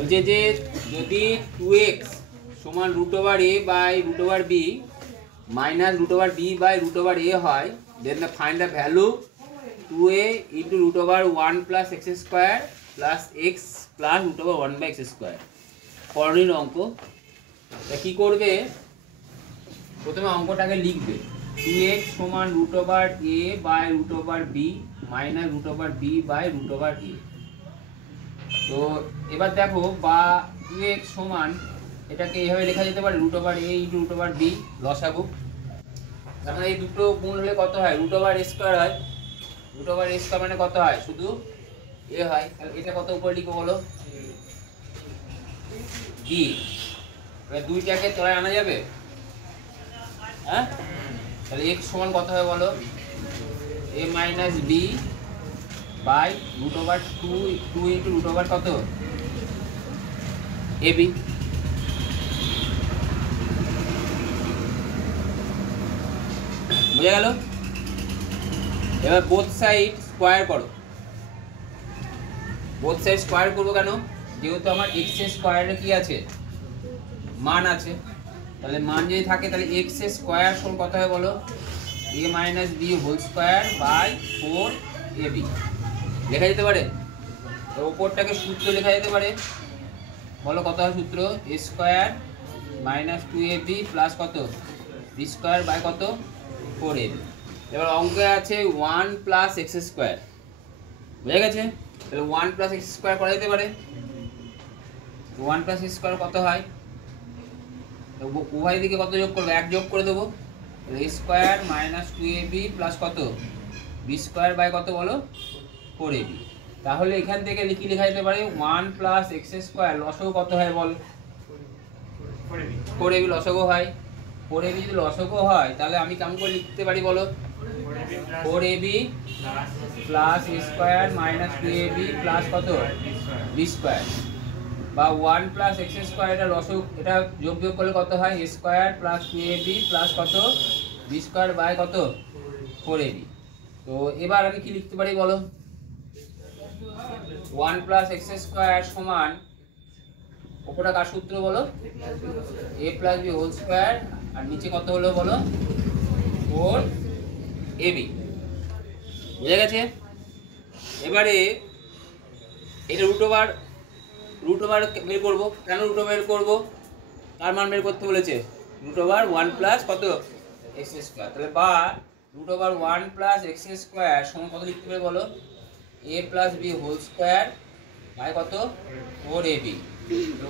বলছে যে যদি 2x সমান √a/√b মাইনাস √b/√a হয়, then the find the value 2a into √1 plus x square plus x plus √1/x²। করণীয় অঙ্ক। তা কী করবে, প্রথমে অঙ্কটাকে লিখবে 2x সমান √a/√b মাইনাস √b/√a। তো এবার দেখো, বা 2x সমান এটাকে এইভাবে লেখা যেতে পারে √a ইন্টু √b লসাগু। তারপরে এই দুটো গুণ হলে কত হয়, √a² হয়। √a² মানে কত হয়, শুধু এ হয়। তাহলে এটা কত উপরে লিখবো বলো, b। এবার দুইটাকে তলায় আনা যাবে, হ্যাঁ? তাহলে x সমান কত হয় বলো, a minus b by √2 into √, কত ab। বুঝে গেল? এবার বোথ সাইড স্কোয়ার করো। বোথ সাইড স্কোয়ার করবো কেন, যেহেতু আমার এক্স এর স্কোয়ারে কি আছে, মান আছে। তাহলে মান যদি থাকে তাহলে এক্স এর স্কোয়ার সমান কত হয় বলো, a minus b whole square by 4ab লেখা যেতে পারে। তো ওপরটাকে সূত্র লেখা যেতে পারে, বলো কত হয় সূত্র, a square minus 2ab plus কত b স্কোয়ার বাই কত 4ab। এবার অঙ্কে আছে 1 প্লাস এক্স স্কোয়ার, বুঝে গেছে? তাহলে 1 প্লাস এক্স স্কোয়ার করা যেতে পারে। 1 প্লাস এক্স স্কোয়ার কত হয়, উভয় দিকে কত যোগ করবো, 1 যোগ করে দেবো। a square minus 2ab plus কত b স্কোয়ার বাই কত বলো 4ab। তাহলে এখান থেকে লিখি লেখা যেতে পারে 1 প্লাস এক্স স্কোয়ার লসাগু কত হয় বল, 4ab লসাগু হয়। 4ab যদি লসাগু হয় তাহলে আমি কেমন করে লিখতে পারি বলো, 4ab plus a square minus 2ab plus কত b স্কোয়ার, বা 1 প্লাস এক্স স্কোয়ার, এটা লসাগু, এটা যোগ বিয়োগ করলে কত হয়, a square plus 2ab plus কত b স্কোয়ার বাই কত 4ab। তো এবার আমি কি লিখতে পারি বলো, 1 প্লাস এক্স স্কোয়ার সমান ওপরটা কার সূত্র বলো, a plus b whole square, আর নিচে কত হলো বলো 4ab। বুঝে গেছে? এবারে এটা √ওভার বের করবো। কেন √ওভার বের করবো, কার মান বের করতে বলেছে, √1 প্লাস কত এক্স স্কোয়ার। তাহলে বা √1 প্লাস এক্স স্কোয়ার সমান কত লিখতে পারে বলো, a plus b whole square by কত 4ab।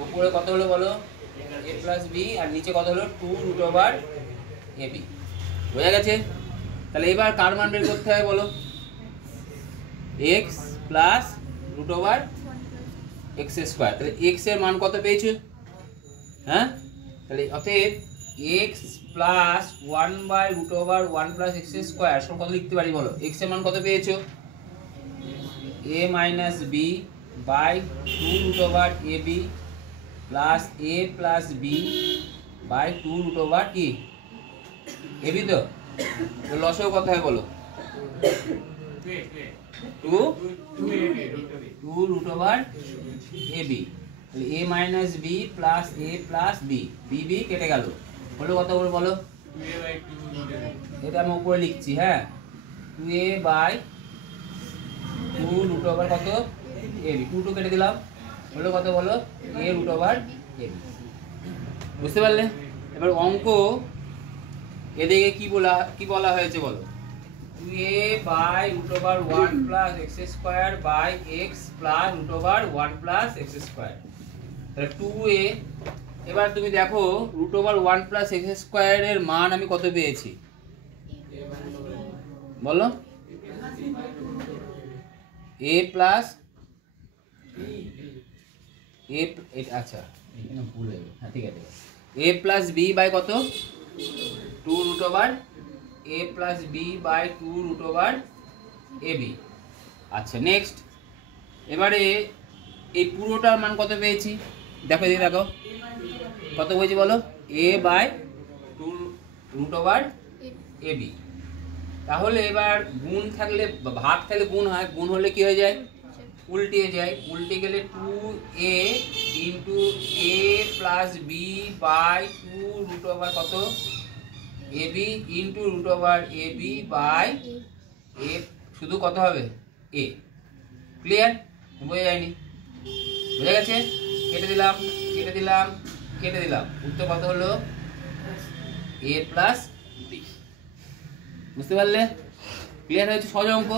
উপরে কত হলো বলো, a প্লাস b, আর নিচে কত হলো 2√ab। বোঝা গেছে? তাহলে এবার কার মান বের করতে হবে বলো, x প্লাস √x²। তাহলে x এর মান কত পেয়েছো, হ্যাঁ? তাহলে অতএব x প্লাস 1/√1 প্লাস x² সমান কত লিখতে পারি বলো, x এর মান কত পেয়েছো, a minus b by 2√ab plus a plus b by 2√, কি ab। তো লসাগু কত হয় বলো, 2√ab। তাহলে a minus b plus a plus b, b কেটে গেল, হলো কত করে বলো, এটা আমি উপরে লিখছি, হ্যাঁ 2a বাই 2√, কত ab, 2 কেটে দিলাম, হলো কত বলো a√ab। বুঝতে পারলে? এবার অঙ্ক এদিকে কি বলা হয়েছে বলো, 2a by √1 plus x² by x plus √1 plus x²। তাহলে 2a, এবার তুমি দেখো √1 প্লাস x² এর মান আমি কত পেয়েছি বলো, a প্লাস a, আচ্ছা এখানে ভুল হয়ে গেল, হ্যাঁ ঠিক আছে, a প্লাস b বাই কত 2√, a plus b by 2√ab। আচ্ছা নেক্সট, এবারে এই পুরোটার মান কত পেয়েছি দেখো, দিয়ে দেখো কত পেয়েছি বলো, a বাই 2√ab। তাহলে এবার গুণ থাকলে, ভাগ থাকলে গুণ হয়, গুণ হলে কি হয়ে যায়, উল্টে যায়, উল্টে গেলে 2a into a plus b by 2 root over কত a b into root over a b by a শুধু কত হবে এ। ক্লিয়ার? বোঝা যায়নি? বোঝা গেছে? কেটে দিলাম কেটে দিলাম কেটে দিলাম, উত্তর কত হলো এ প্লাস বি। বুঝতে পারলে? ক্লিয়ার হয়েছে? সহজ অঙ্ক।